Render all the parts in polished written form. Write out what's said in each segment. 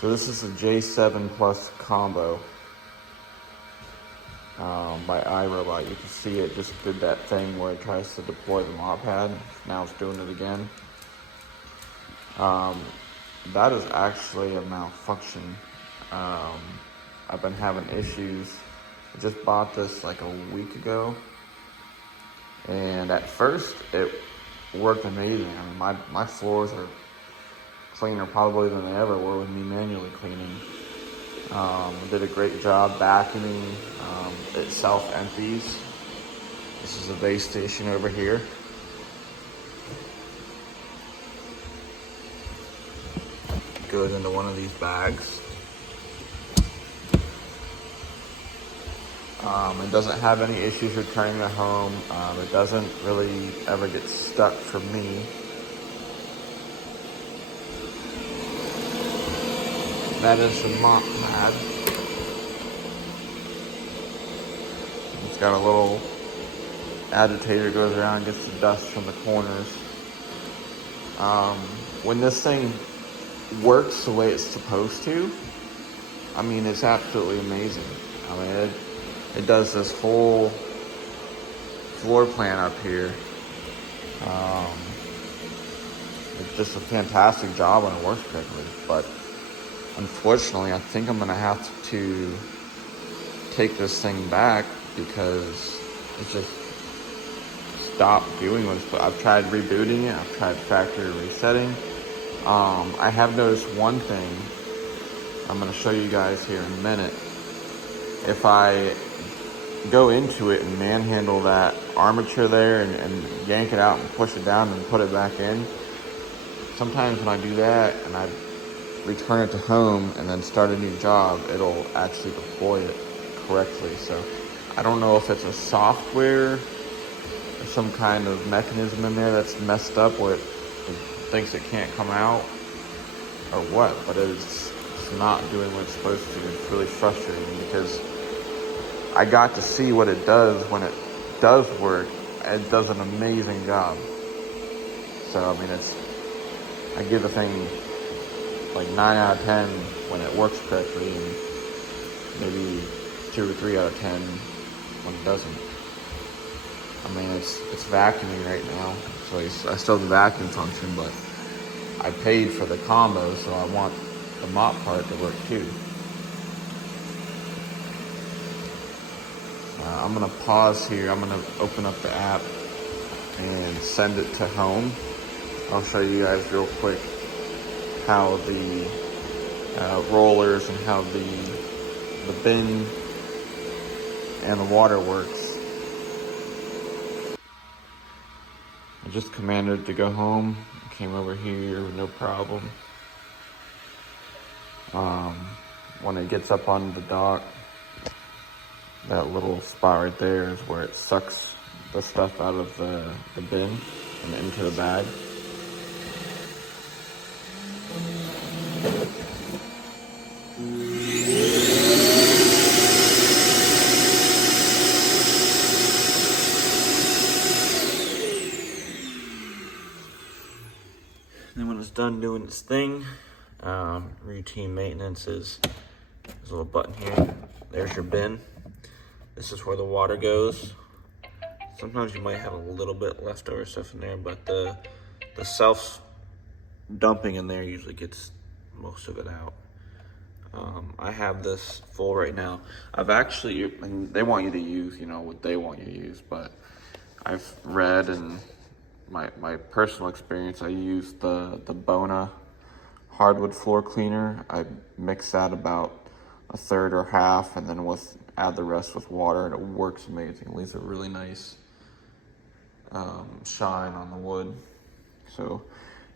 So this is a J7 Plus combo by Irobot. You can see it just did that thing where it tries to deploy the mop pad. Now it's doing it again. That is actually a malfunction. I've been having issues. I just bought this like a week ago, and at first it worked amazing. I mean, my floors are cleaner probably than they ever were with me manually cleaning. Did a great job vacuuming. It self-empties. This is the base station over here. Goes into one of these bags. It doesn't have any issues returning to home. It doesn't really ever get stuck for me. That is the mop pad. It's got a little agitator goes around, gets the dust from the corners. When this thing works the way it's supposed to, I mean, it's absolutely amazing. I mean, it does this whole floor plan up here. It's just a fantastic job and it works correctly. But unfortunately, I think I'm gonna have to take this thing back because it just stopped doing what it's supposed to. I've tried rebooting it, I've tried factory resetting. I have noticed one thing I'm gonna show you guys here in a minute. If I go into it and manhandle that armature there and yank it out and push it down and put it back in, sometimes when I do that and I return it to home and then start a new job, it'll actually deploy it correctly. So I don't know if it's a software or some kind of mechanism in there that's messed up where it thinks it can't come out or what, but it's not doing what it's supposed to. It's really frustrating because I got to see what it does when it does work. It does an amazing job. So I mean, I give the thing like 9 out of 10 when it works correctly, and maybe 2 or 3 out of 10 when it doesn't. I mean, it's vacuuming right now, so I still have the vacuum function, but I paid for the combo, so I want the mop part to work too. I'm gonna pause here. I'm gonna open up the app and send it to home. I'll show you guys real quick how the rollers and how the bin and the water works. I just commanded it to go home. It came over here, no problem. When it gets up on the dock, that little spot right there is where it sucks the stuff out of the bin and into the bag. Then when it's done doing its thing, routine maintenance is there's a little button here. There's your bin. This is where the water goes. Sometimes you might have a little bit leftover stuff in there, but the self dumping in there usually gets most of it out. I have this full right now. I've actually, and they want you to use, what they want you to use, but I've read and my personal experience, I use the Bona hardwood floor cleaner. I mix that about a third or half, and then add the rest with water, and it works amazing. It leaves a really nice shine on the wood. So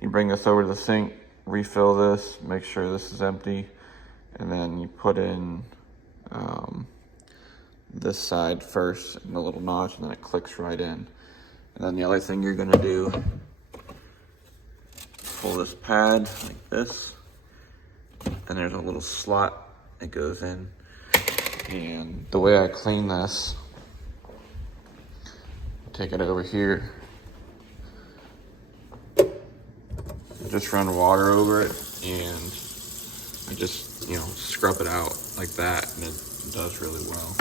you bring this over to the sink, refill this, make sure this is empty, and then you put in this side first in the little notch, and then it clicks right in. And then the other thing you're gonna do, pull this pad like this, and there's a little slot it goes in. And the way I clean this, take it over here, just run water over it and I just, you know, scrub it out like that, and it does really well.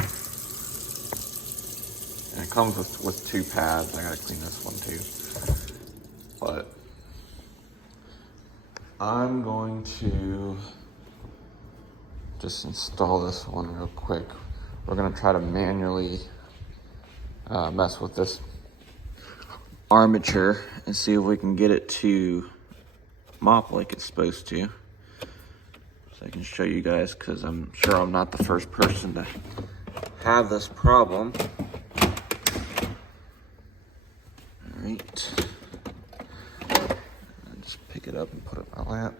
And it comes with 2 pads. I gotta clean this one too. But I'm going to just install this one real quick. We're gonna try to manually mess with this armature and see if we can get it to mop like it's supposed to. So I can show you guys, because I'm sure I'm not the first person to have this problem. All right. Just pick it up and put it in my lap.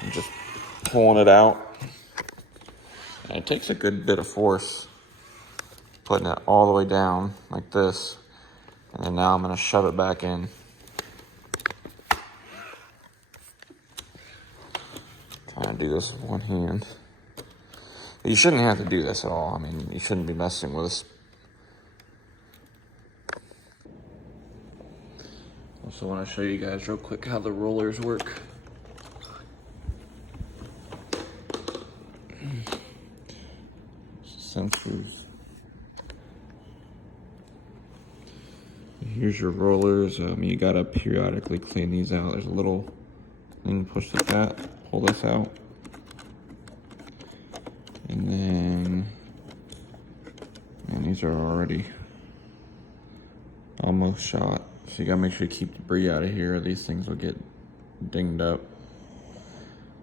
I'm just pulling it out. And it takes a good bit of force, putting it all the way down like this. And then now I'm gonna shove it back in. Trying to do this with one hand. But you shouldn't have to do this at all. I mean, you shouldn't be messing with this. Also want to show you guys real quick how the rollers work. Sensors. Here's your rollers. You gotta periodically clean these out. There's a little thing, push like that, pull this out. And then, man, these are already almost shot. So you gotta make sure you keep debris out of here, or these things will get dinged up.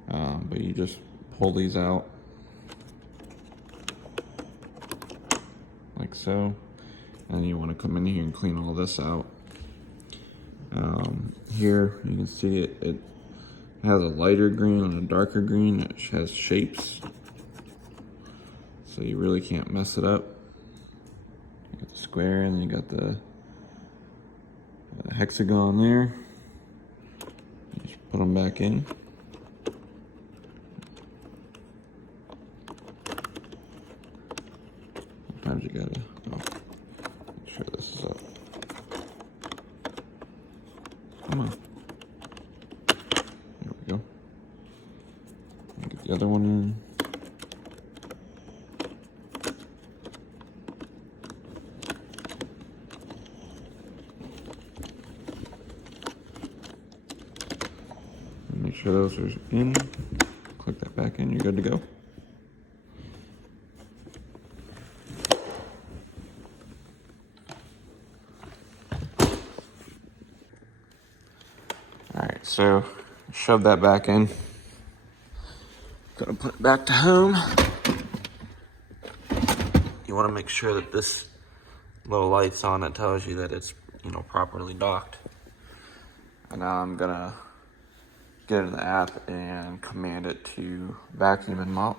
But you just pull these out like so. And you want to come in here and clean all this out. Here you can see it has a lighter green and a darker green. It has shapes, so you really can't mess it up. You got the square, and then you got the hexagon there. You just put them back in. Sometimes you gotta make sure this is up. Come on. There we go. Get the other one in. Make sure those are in. Click that back in, you're good to go. Alright, so shove that back in. Gonna put it back to home. You want to make sure that this little light's on that tells you that it's, you know, properly docked. And now I'm gonna get into the app and command it to vacuum and mop.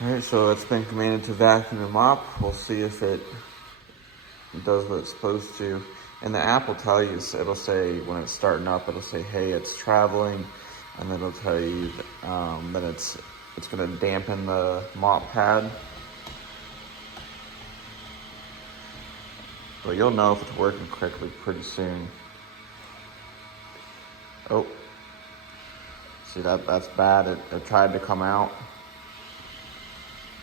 Alright, so it's been commanded to vacuum and mop. We'll see if it does what it's supposed to. And the app will tell you, it'll say when it's starting up, it'll say, hey, it's traveling. And then it'll tell you that it's gonna dampen the mop pad. But you'll know if it's working correctly pretty soon. Oh, see that's bad. It tried to come out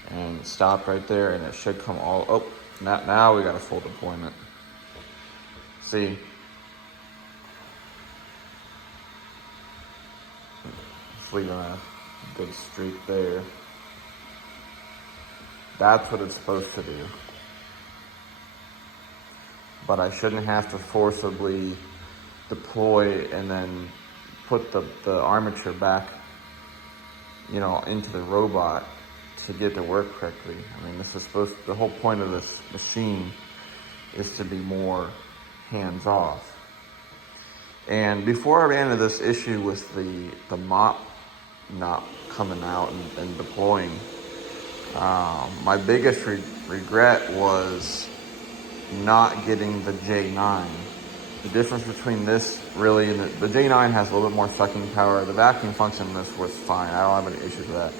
and stopped right there, and it should come all, oh, now we got a full deployment. See, it's leaving a good streak there. That's what it's supposed to do. But I shouldn't have to forcibly deploy and then put the armature back, you know, into the robot to get to work correctly. I mean, this is the whole point of this machine is to be more hands-off. And before I ran into this issue with the mop not coming out and deploying, my biggest regret was not getting the J9. The difference between this really and the J9 has a little bit more sucking power. The vacuum function in this was fine. I don't have any issues with that.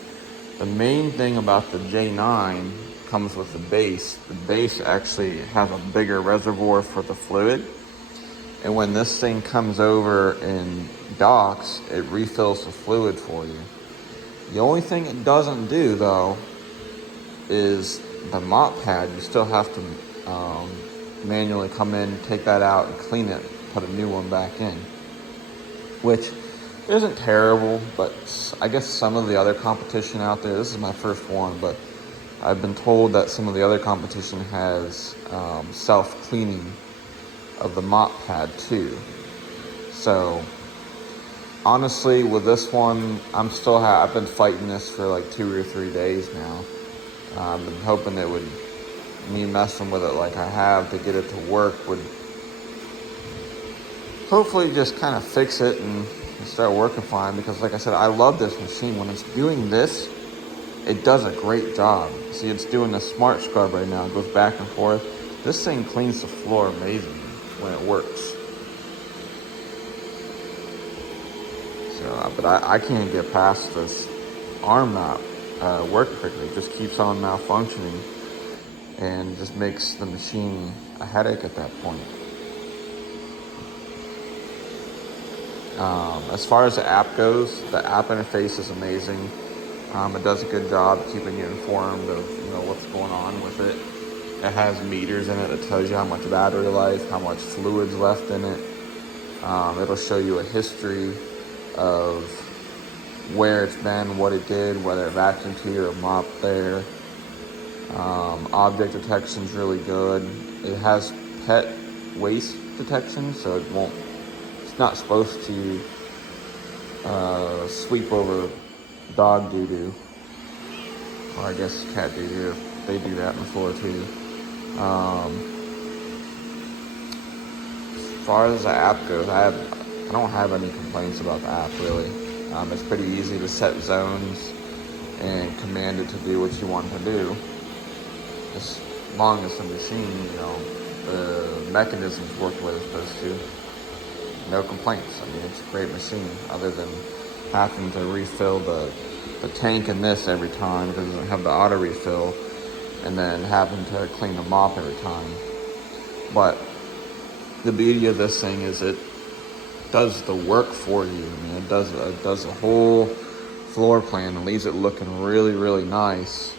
The main thing about the J9 comes with the base. The base actually has a bigger reservoir for the fluid. And when this thing comes over and docks, it refills the fluid for you. The only thing it doesn't do, though, is the mop pad. You still have to manually come in, take that out, and clean it, put a new one back in. Which isn't terrible, but I guess some of the other competition out there, this is my first one, but I've been told that some of the other competition has self-cleaning of the mop pad too. So honestly, with this one, I've been fighting this for like 2 or 3 days now. I've been hoping me messing with it like I have to get it to work would hopefully just kind of fix it and start working fine, because like I said, I love this machine. When it's doing this, it does a great job. See, it's doing the smart scrub right now. It goes back and forth. This thing cleans the floor amazingly when it works. So, but I can't get past this arm not working correctly. It just keeps on malfunctioning and just makes the machine a headache at that point. As far as the app goes, the app interface is amazing. It does a good job keeping you informed of what's going on with it. It has meters in it that tells you how much battery life, how much fluid's left in it. It'll show you a history of where it's been, what it did, whether it vacuumed here or mopped there. Object detection's really good. It has pet waste detection, so it's not supposed to sweep over dog doo-doo, or I guess cat doo-doo. They do that in the floor too. As far as the app goes, I don't have any complaints about the app really. It's pretty easy to set zones and command it to do what you want it to do. As long as the machine, the mechanisms work the way they're supposed to. No complaints. I mean, it's a great machine, other than having to refill the tank in this every time because it doesn't have the auto refill, and then having to clean the mop every time. But the beauty of this thing is it does the work for you. I mean, it does a whole floor plan and leaves it looking really, really nice.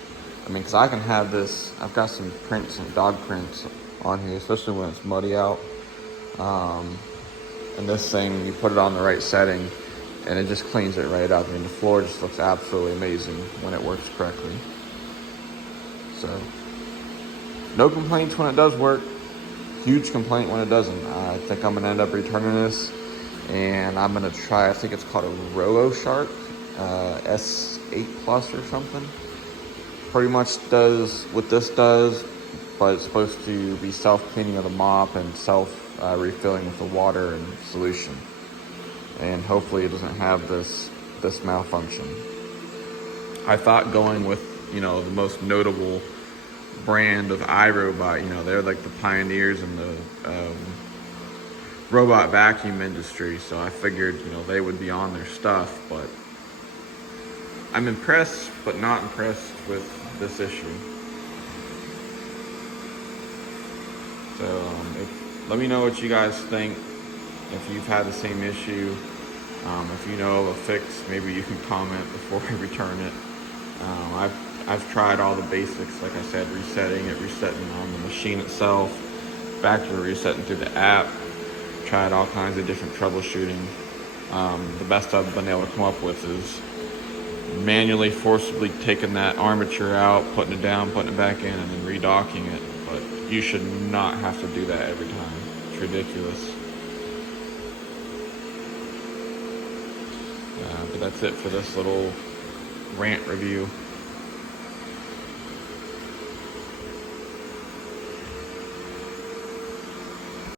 I mean, because I can have this, I've got some prints and dog prints on here, especially when it's muddy out. And this thing, you put it on the right setting, and it just cleans it right up. I mean, the floor just looks absolutely amazing when it works correctly. So, no complaints when it does work. Huge complaint when it doesn't. I think I'm going to end up returning this, and I'm going to try, I think it's called a RoboShark S8 Plus or something. Pretty much does what this does, but it's supposed to be self-cleaning of the mop and self-refilling with the water and solution. And hopefully it doesn't have this malfunction. I thought going with, the most notable brand of Irobot, they're like the pioneers in the robot vacuum industry, so I figured, they would be on their stuff, but I'm impressed, but not impressed with this issue. So let me know what you guys think. If you've had the same issue, if you know of a fix, maybe you can comment before I return it. I've tried all the basics, like I said, resetting on the machine itself, factory resetting through the app. Tried all kinds of different troubleshooting. The best I've been able to come up with is manually, forcibly taking that armature out, putting it down, putting it back in, and then redocking it. But you should not have to do that every time. It's ridiculous. But that's it for this little rant review.